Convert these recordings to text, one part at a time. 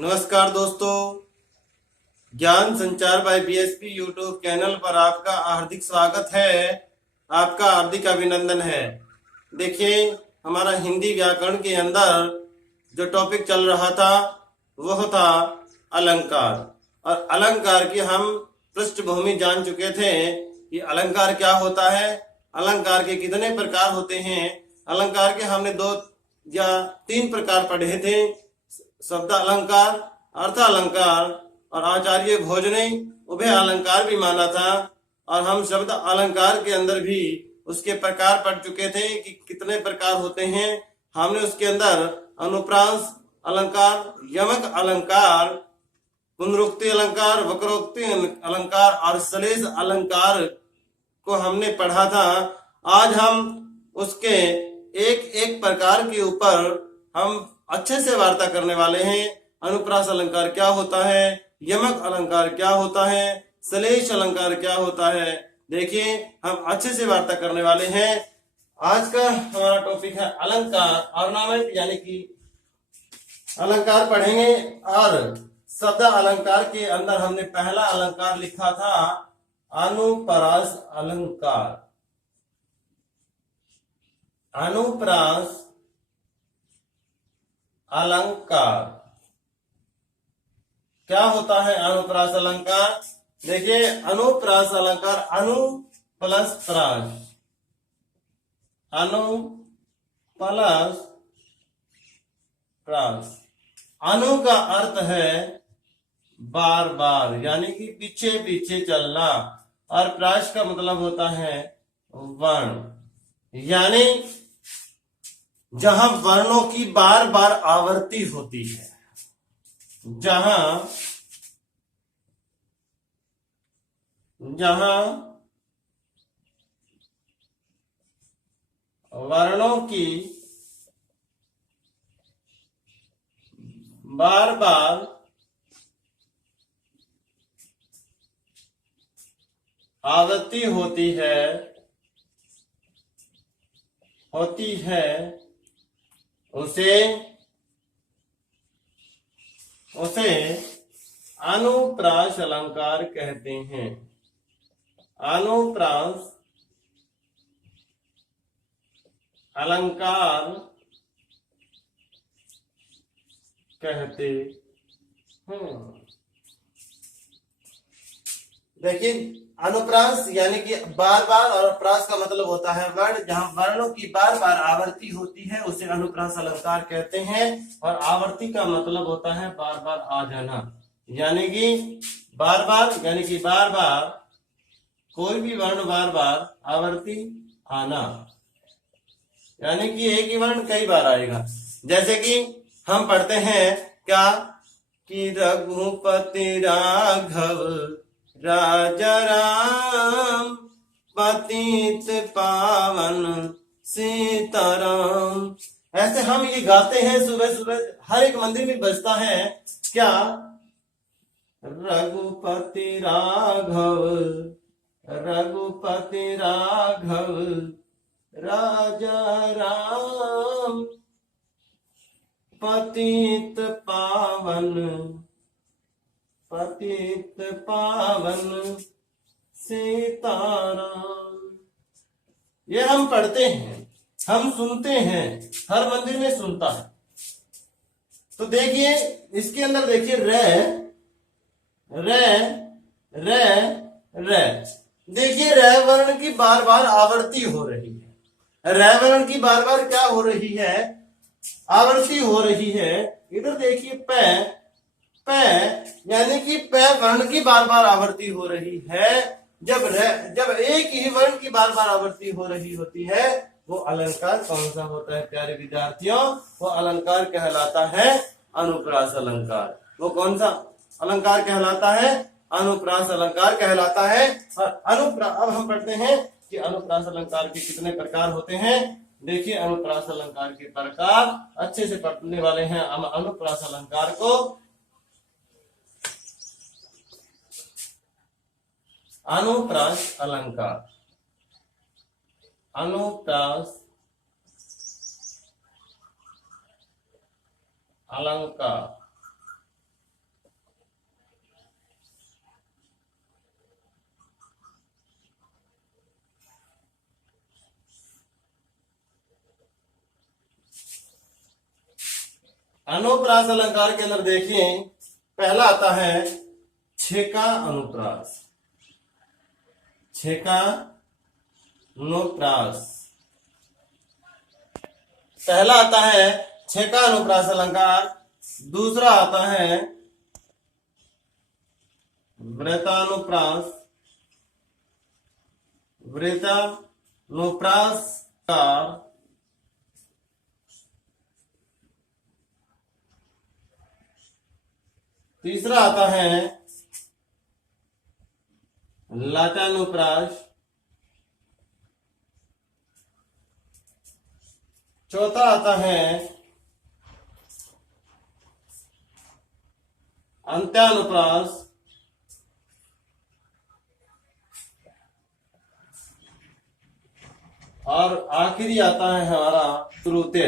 नमस्कार दोस्तों, ज्ञान संचार बाय बीएसपी यूट्यूब चैनल पर आपका हार्दिक स्वागत है। आपका हार्दिक अभिनंदन है। देखिए, हमारा हिंदी व्याकरण के अंदर जो टॉपिक चल रहा था वह था अलंकार। और अलंकार की हम पृष्ठभूमि जान चुके थे कि अलंकार क्या होता है, अलंकार के कितने प्रकार होते हैं। अलंकार के हमने 2 या 3 प्रकार पढ़े थे, शब्द अलंकार, अर्थ अलंकार और आचार्य भोज ने उभय अलंकार भी माना था। और हम शब्द अलंकार के अंदर भी उसके प्रकार पढ़ चुके थे कि कितने प्रकार होते हैं। हमने उसके अंदर अनुप्रास अलंकार, यमक अलंकार, पुनरुक्ति अलंकार, वक्रोक्ति अलंकार और सलेश अलंकार को हमने पढ़ा था। आज हम उसके एक एक प्रकार के ऊपर हम अच्छे से वार्ता करने वाले हैं। अनुप्रास अलंकार क्या होता है, यमक अलंकार क्या होता है, सलेश अलंकार क्या होता है, देखिए हम अच्छे से वार्ता करने वाले हैं। आज का हमारा टॉपिक है अलंकार, ऑर्नामेंट, यानी कि अलंकार पढ़ेंगे। और शब्द अलंकार के अंदर हमने पहला अलंकार लिखा था अनुप्रास अलंकार। अनुप्रास अलंकार क्या होता है? अनुप्रास अलंकार, देखिए अनुप्रास अलंकार, अनु प्लस प्रास, अनु प्लस प्रास। अनु का अर्थ है बार बार, यानी कि पीछे पीछे चलना, और प्रास का मतलब होता है वर्ण, यानी जहां वर्णों की बार बार आवृत्ति होती है, जहां वर्णों की बार बार आवृत्ति होती है उसे अनुप्रास अलंकार कहते हैं। अनुप्रास अलंकार कहते हैं। देखिए, अनुप्रास यानी कि बार बार, और प्रास का मतलब होता है वर्ण। जहां वर्णों की बार बार आवृत्ति होती है उसे अनुप्रास अलंकार कहते हैं। और आवृत्ति का मतलब होता है बार बार आ जाना, यानी कि बार बार, यानी कि बार बार कोई भी वर्ण बार बार आवर्ती आना, यानी कि एक ही वर्ण कई बार आएगा। जैसे कि हम पढ़ते हैं क्या कि रघुपति राघव राजा राम, पतित पावन सीताराम। ऐसे हम ये गाते हैं सुबह सुबह, हर एक मंदिर में बजता है क्या, रघुपति राघव राजा राम, पतित पावन सीताराम। ये हम पढ़ते हैं, हम सुनते हैं, हर मंदिर में सुनता है। तो देखिए इसके अंदर, देखिए रे, देखिए रे वर्ण की बार बार आवृत्ति हो रही है। रे वर्ण की बार बार क्या हो रही है? आवृत्ति हो रही है। इधर देखिए पे, यानी कि पे वर्ण की बार बार आवृत्ति हो रही है। जब एक ही वर्ण की बार बार आवृत्ति हो रही होती है, वो अलंकार कौन सा होता है प्यारे विद्यार्थियों? वो अलंकार कहलाता है अनुप्रास अलंकार। वो कौन सा अलंकार कहलाता है? अनुप्रास अलंकार कहलाता है। और अब हम पढ़ते हैं कि अनुप्रास अलंकार के कितने प्रकार होते हैं। देखिए अनुप्रास अलंकार के प्रकार अच्छे से पढ़ने वाले हैं। हम अनुप्रास अलंकार को अनुप्रास अलंकार, अनुप्रास अलंकार अनुप्रास अलंकार के अंदर देखिए पहला आता है छेका अनुप्रास। छेका अनुप्रास पहला आता है छेका अनुप्रास अलंकार। दूसरा आता है वृतानुप्रास। वृतानुप्रास का तीसरा आता है लाटानुप्रास। चौथा आता है अंत्यानुप्रास। और आखिरी आता है हमारा श्रुत्य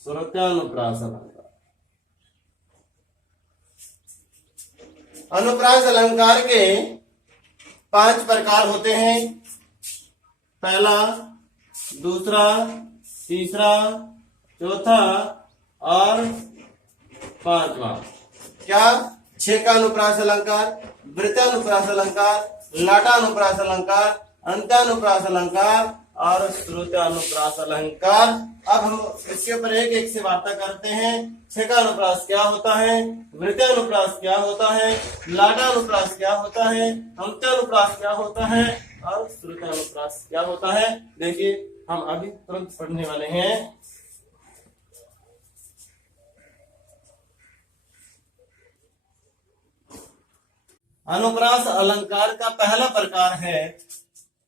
श्रुत्यानुप्रास अलंकार। अनुप्रास अलंकार के 5 प्रकार होते हैं। पहला, दूसरा, तीसरा, चौथा और 5वां। क्या? छेकानुप्रास अलंकार, वृत्तानुप्रास अलंकार, लाटानुप्रास अलंकार, अंत्यानुप्रास अलंकार और श्रुत्यानुप्रास अलंकार। अब हम इसके ऊपर एक एक से वार्ता करते हैं। छेकानुप्रास क्या होता है, वृत्तानुप्रास क्या होता है, लाटानुप्रास क्या होता है, अंत्यानुप्रास क्या होता है और श्रुत्यानुप्रास क्या होता है। देखिए हम अभी तुरंत पढ़ने वाले हैं। अनुप्रास अलंकार का पहला प्रकार है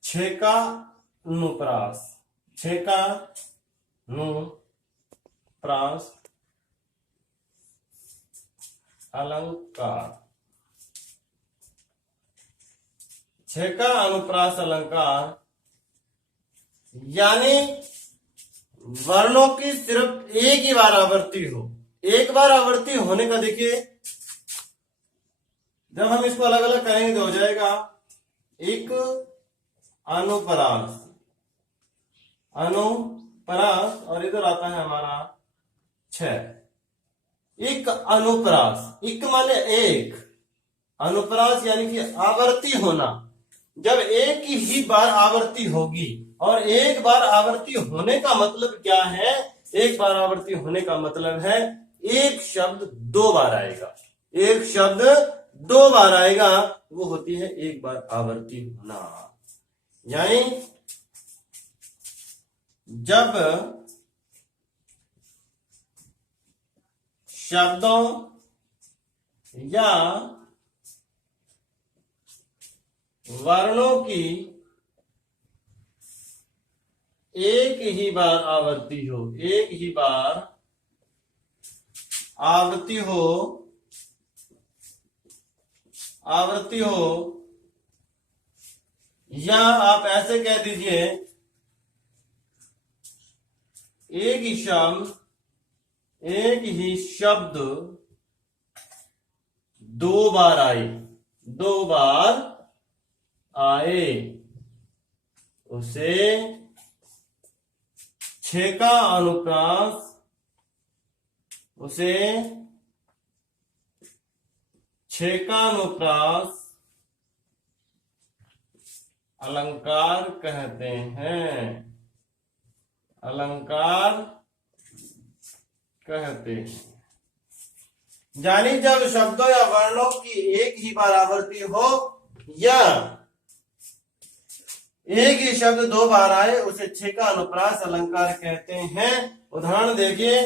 छेकानुप्रास। छेकानुप्रास अलंकार। छेकानुप्रास अलंकार यानी वर्णों की सिर्फ एक ही बार आवृत्ति हो। एक बार आवृत्ति होने का देखिए, जब हम इसको अलग अलग करेंगे तो हो जाएगा एक अनुप्रास, अनुप्रास और इधर आता है हमारा 6। एक अनुप्रास, एक माने एक, अनुप्रास यानी कि आवर्ती होना। जब एक ही बार आवर्ती होगी, और एक बार आवर्ती होने का मतलब क्या है? एक बार आवर्ती होने का मतलब है एक शब्द 2 बार आएगा। एक शब्द 2 बार आएगा, वो होती है एक बार आवर्ती होना। यानी जब शब्दों या वर्णों की एक ही बार आवृत्ति हो, एक ही बार आवृत्ति हो, आवृत्ति हो, या आप ऐसे कह दीजिए एक ही शब्द 2 बार आए, 2 बार आए, उसे छेका अनुप्रास, उसे छेकानुप्रास अलंकार कहते हैं। अलंकार कहते हैं। यानी जब शब्दों या वर्णों की एक ही बार आवृत्ति हो या एक ही शब्द 2 बार आए, उसे छेकानुप्रास अलंकार कहते हैं। उदाहरण देखिए,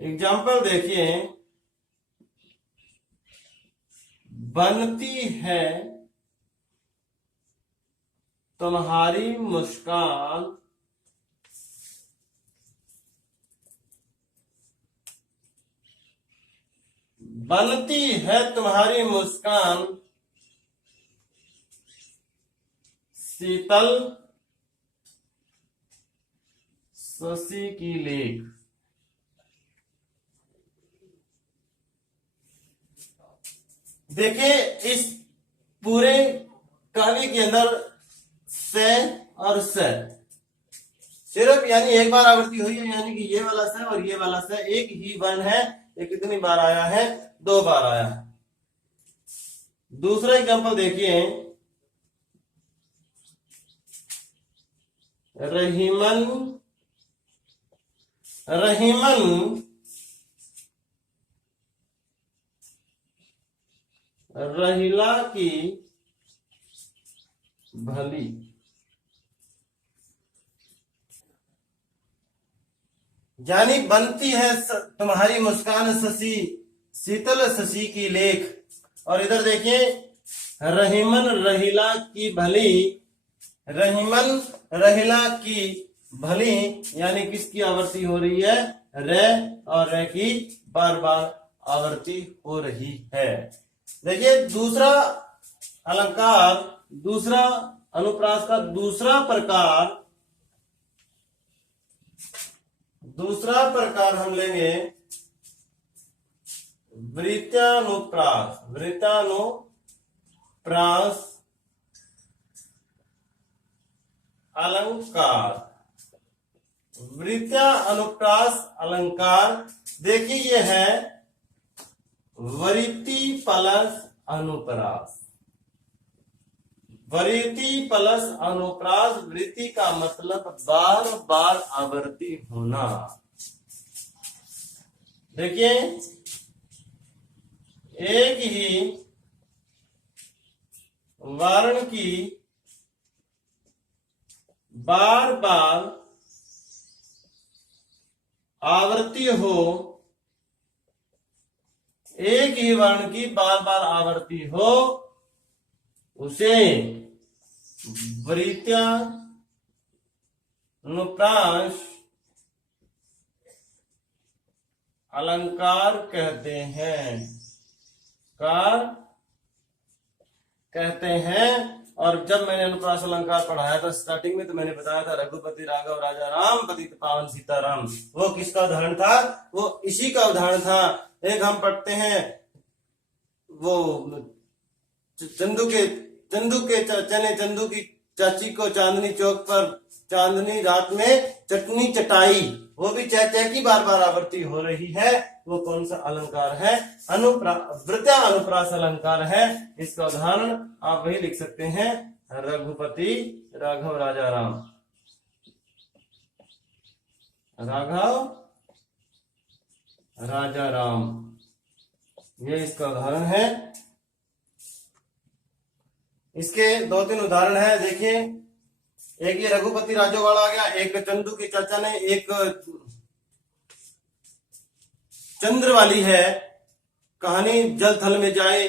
एग्जाम्पल देखिए। बनती है तुम्हारी मुस्कान, बनती है तुम्हारी मुस्कान, शीतल शशि की लेख। देखिए इस पूरे काव्य के अंदर से और से सिर्फ यानी एक बार आवृत्ति हुई है, यानी कि ये वाला स और ये वाला स एक ही वर्ण है। ये कितनी बार आया है? 2 बार आया है। दूसरा एग्जांपल देखिए, रहीमन रहीमन रहीला की भली। यानी बनती है तुम्हारी मुस्कान शशि, शीतल शशि की लेख। और इधर देखिए, रहीमन रहीला की भली, रहीमन रहीला की भली, यानी किसकी आवृत्ति हो रही है? रे और रे की बार बार आवृत्ति हो रही है। देखिए दूसरा अलंकार, दूसरा अनुप्रास का दूसरा प्रकार हम लेंगे वृत्तानुप्रास। वृत्तानुप्रास अलंकार। वृत्तानुप्रास अलंकार देखिए, ये है वृत्ति प्लस अनुप्रास। वृत्ति प्लस अनुप्रास, वृत्ति का मतलब बार बार आवृत्ति होना। देखिए, एक ही वर्ण की बार बार आवृत्ति हो, एक ही वर्ण की बार बार आवृत्ति हो, उसे वृत्तानुप्रास अलंकार कहते हैं। और जब मैंने अनुप्रास अलंकार पढ़ाया था स्टार्टिंग में, तो मैंने बताया था रघुपति राघव राजा राम पतित पावन सीताराम। वो किसका उदाहरण था? वो इसी का उदाहरण था। एक हम पढ़ते हैं, वो चंदू के चंदू की चाची को चांदनी चौक पर चांदनी रात में चटनी चटाई, वो भी चह की बार बार आवृत्ति हो रही है। वो कौन सा अलंकार है? वृत्तानुप्रास अलंकार है। इसका उदाहरण आप वही लिख सकते हैं, रघुपति राघव राजा राम। राघव राजा राम, ये इसका उदाहरण है। इसके 2-3 उदाहरण है। देखिए, एक ये रघुपति राजो वाला आ गया, एक चंदू की चाचा ने, एक चंद्र वाली है कहानी जल थल में जाए,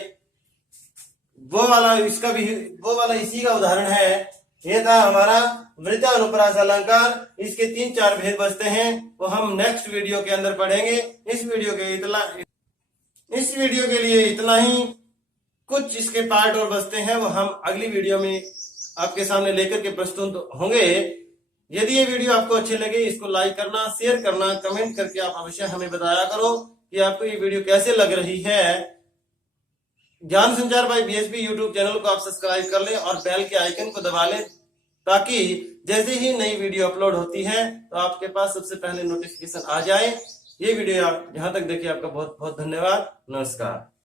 वो वाला इसका भी, वो वाला इसी का उदाहरण है। ये था हमारा वृत्तानुप्रास अलंकार। इसके 3-4 भेद बचते हैं, वो हम नेक्स्ट वीडियो के अंदर पढ़ेंगे। इस वीडियो के लिए इतना ही। कुछ इसके पार्ट और बचते हैं, वो हम अगली वीडियो में आपके सामने लेकर के प्रस्तुत होंगे। यदि ये वीडियो आपको अच्छी लगे, इसको लाइक करना, शेयर करना, कमेंट करके आप अवश्य हमें बताया करो कि आपको ये वीडियो कैसे लग रही है। ज्ञान संचार बाय बीएसपी यूट्यूब चैनल को आप सब्सक्राइब कर लें और बेल के आइकन को दबा लें, ताकि जैसे ही नई वीडियो अपलोड होती है तो आपके पास सबसे पहले नोटिफिकेशन आ जाए। ये वीडियो आप यहां तक देखिए, आपका बहुत बहुत धन्यवाद। नमस्कार।